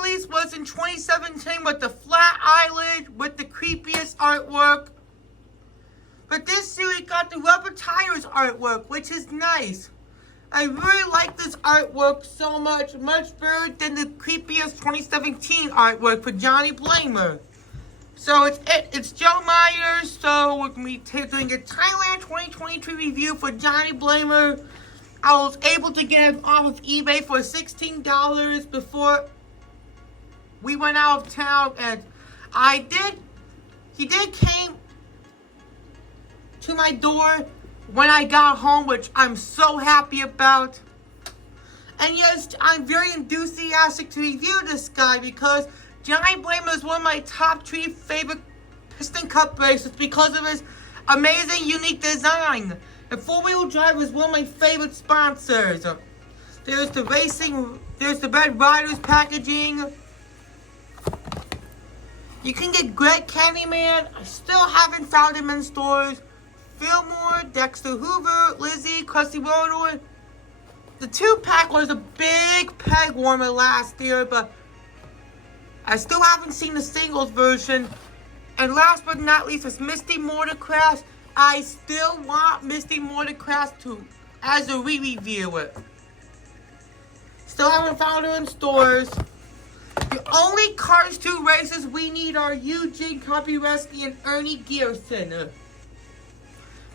release was in 2017 with the flat eyelid with the creepiest artwork. But this series got the rubber tires artwork, which is nice. I really like this artwork so much, much better than the creepiest 2017 artwork for Johnny Blamer. So it's Joe Myers, so we're going to be doing a Thailand 2022 review for Johnny Blamer. I was able to get him off of eBay for $16 before we went out of town, and he did came to my door when I got home, which I'm so happy about. And yes, I'm very enthusiastic to review this guy because Johnny Blamer is one of my top 3 favorite piston cup racers because of his amazing, unique design. And Faux Wheel Drive is one of my favorite sponsors. There's the Red Riders packaging. You can get Greg Candyman. I still haven't found him in stores. Fillmore, Dexter Hoover, Lizzie, Krusty Rotor. The 2-pack was a big peg warmer last year, but I still haven't seen the singles version. And last but not least is Misti Motorkrass. I still want Misti Motorkrass as a re-reviewer. Still haven't found her in stores. The only Cars 2 races we need are Eugene Kopireski and Ernie Gearson,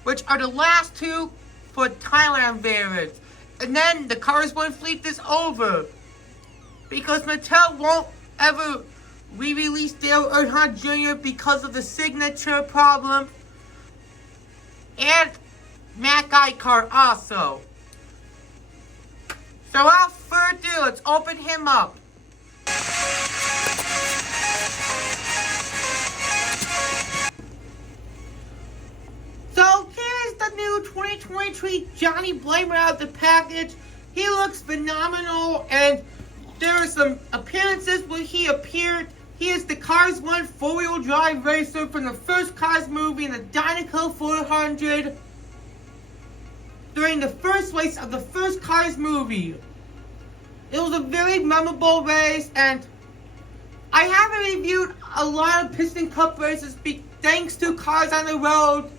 which are the last 2 for Thailand variants. And then the Cars 1 fleet is over, because Mattel won't ever re-release Dale Earnhardt Jr. because of the signature problem. And Matt Geicar also. So without further ado, let's open him up. So here's the new 2023 Johnny Blamer out of the package. He looks phenomenal, and there are some appearances where he appeared. He is the Cars 1 Faux Wheel Drive Racer from the first Cars movie in the Dinoco 400 during the first race of the first Cars movie. It was a very memorable race, and I haven't reviewed a lot of Piston Cup races thanks to Cars on the Road.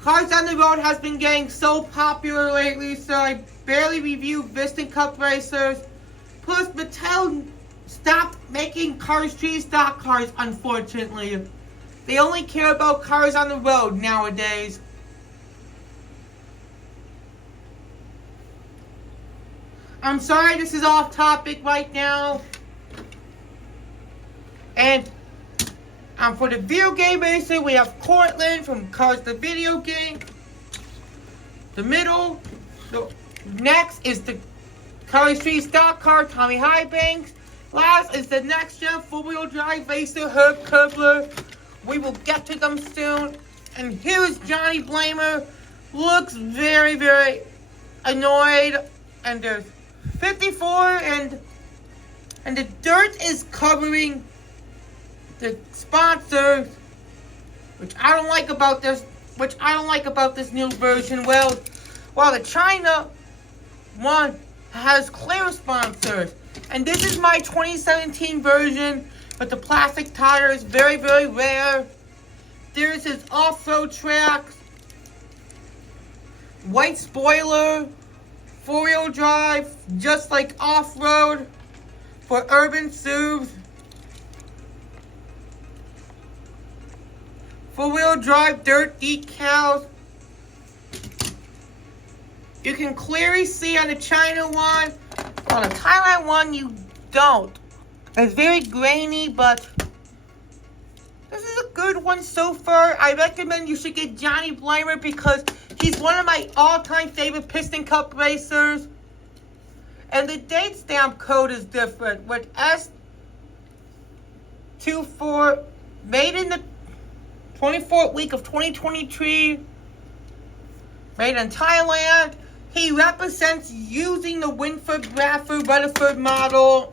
Cars on the Road has been getting so popular lately, so I barely review Piston Cup racers. Plus, Mattel stopped making Cars 3 stock cars, unfortunately. They only care about Cars on the Road nowadays. I'm sorry this is off topic right now. And for the video game racer, we have Cortland from Cars the Video Game. Next is the Cars 3 stock car, Tommy Highbanks. Last is the next gen Faux Wheel Drive Racer, Herb Curbler. We will get to them soon. And here's Johnny Blamer. Looks very, very annoyed. And there's 54 and the dirt is covering the sponsors, which I don't like about this new version. Well, the China one has clear sponsors. And this is my 2017 version, but the plastic tire is very, very rare. There's his off-road tracks, white spoiler, 4-wheel drive, just like off-road for urban SUVs. 4-wheel drive dirt decals. You can clearly see on the China one. On the Thailand one, you don't. It's very grainy, but this is a good one so far. I recommend you should get Johnny Blamer because he's one of my all-time favorite Piston Cup racers. And the date stamp code is different with S24, made in the 24th week of 2023, made in Thailand. He represents using the Winford, Bradford, Rutherford model,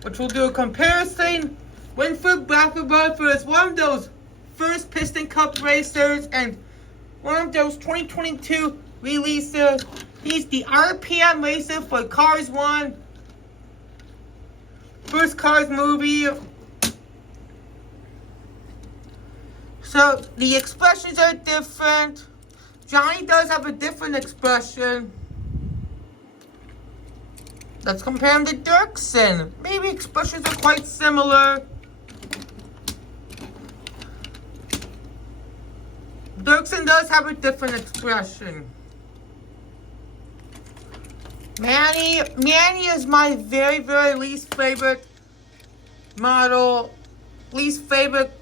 which will do a comparison. Winford, Bradford, Rutherford is one of those first Piston Cup racers and one of those 2022 releases. He's the RPM racer for Cars 1. First Cars movie. So, the expressions are different. Johnny does have a different expression. Let's compare him to Dirksen. Maybe expressions are quite similar. Dirksen does have a different expression. Manny is my very, very least favorite model. Least favorite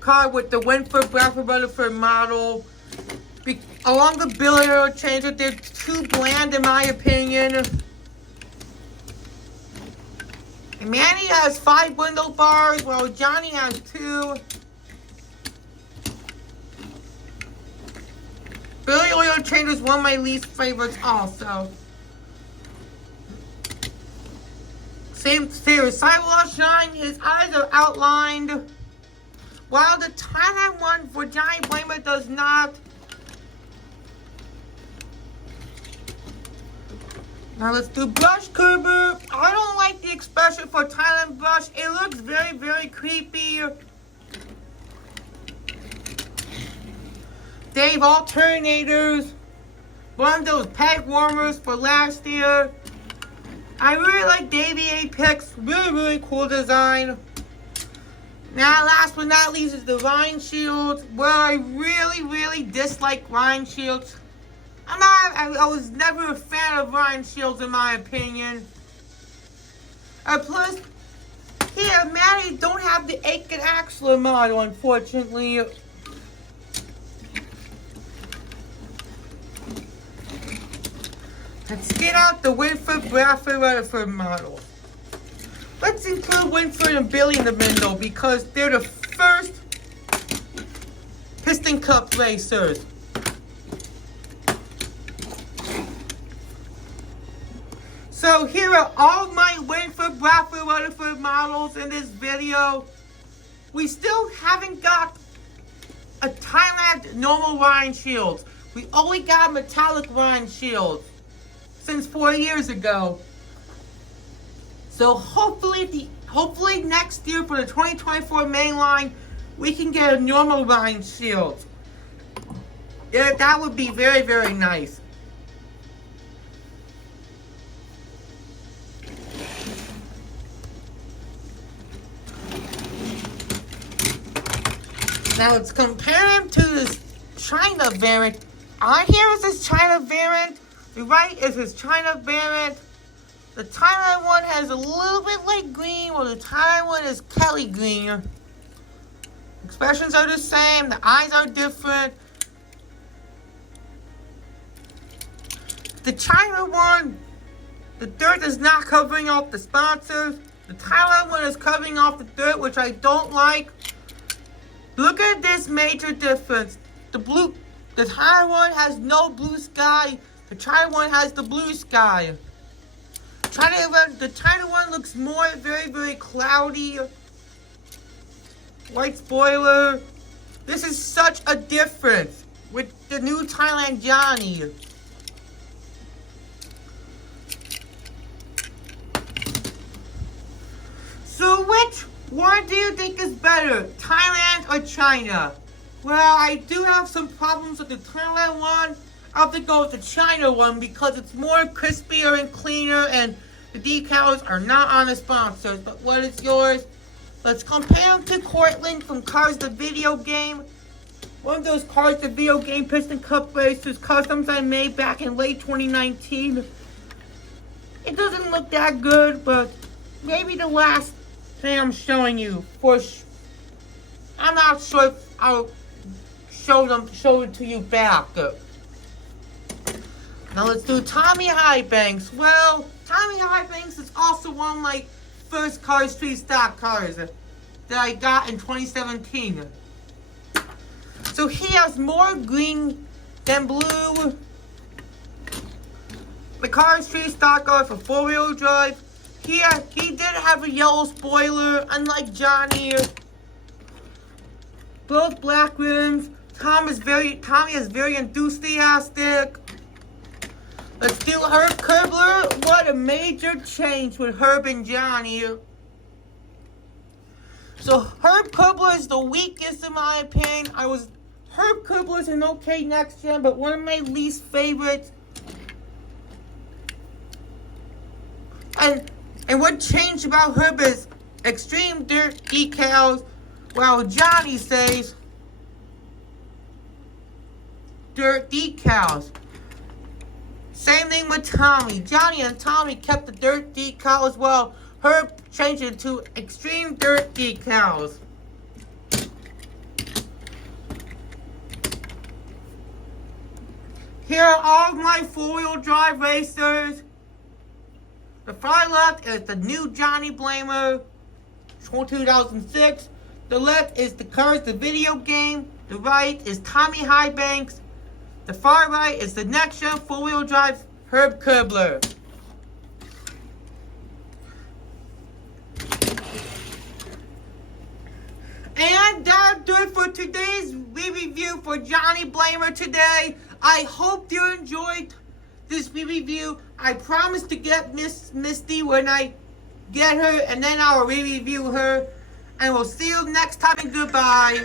car with the Winford, Bradford, Rutherford model. Along the billiard changer, they're too bland in my opinion. And Manny has 5 window bars, while Johnny has 2. Billy Oil Changer is one of my least favorites also. Same here. Sidewall Shine, his eyes are outlined. While the Thailand one for Johnny Blamer does not. Now let's do Brush Curbler. I don't like the expression for Thailand brush. It looks very, very creepy. Dave alternators. One of those peg warmers for last year. I really like Davey Apex. Really, really cool design. Now, last but not least is the Rhine Shield. Well, I really, really dislike Rhine Shields. I was never a fan of Rhine Shields in my opinion. Plus, here, Matty don't have the Aiken Axler model, unfortunately. Let's get out the Winford, Bradford, Rutherford model. Let's include Winford and Billy in the middle because they're the first Piston Cup racers. So here are all my Winford, Bradford, Rutherford models in this video. We still haven't got a Thailand normal Rhine Shields. We only got metallic Rhine Shields since 4 years ago. So hopefully next year for the 2024 Mainline, we can get a normal Rhine Shield. Yeah, that would be very, very nice. Now let's compare him to this China variant. On here is his China variant. The right is his China variant. The Thailand one has a little bit light green, while the Thailand one is Kelly green. Expressions are the same. The eyes are different. The China one, the dirt is not covering off the sponsors. The Thailand one is covering off the dirt, which I don't like. Look at this major difference. The Thailand one has no blue sky. The China one has the blue sky. The China one looks more very, very cloudy. White spoiler. This is such a difference with the new Thailand Johnny. So which one do you think is better, Thailand or China? Well, I do have some problems with the Thailand one. I'll have to go with the China one because it's more crispier and cleaner and the decals are not on the sponsors. But what is yours? Let's compare them to Cortland from Cars the Video Game. One of those Cars the Video Game Piston Cup Racers customs I made back in late 2019. It doesn't look that good, but maybe the last thing I'm showing you, I'm not sure if I'll show it to you back. Now let's do Tommy Highbanks. Well, Tommy Highbanks is also one of my first Car Street stock cars that I got in 2017. So he has more green than blue. The Car Street stock car for 4-wheel drive. He did have a yellow spoiler, unlike Johnny. Both black rims. Tommy is very enthusiastic. Let's do Herb Curbler. What a major change with Herb and Johnny. So Herb Curbler is the weakest in my opinion. Herb Curbler is an okay next gen, but one of my least favorites. And what changed about Herb is extreme dirt decals, while Johnny says dirt decals. Same thing with Tommy. Johnny and Tommy kept the dirt decals, while Herb changed it to extreme dirt decals. Here are all my four-wheel drive racers. The far left is the new Johnny Blamer, 2006. The left is the Cars, the video game. The right is Tommy Highbanks. The far right is the next gen four-wheel drive Herb Curbler. And that'll do it for today's review for Johnny Blamer today. I hope you enjoyed this review. I promise to get Miss Misty when I get her, and then I'll review her. And we'll see you next time, and goodbye.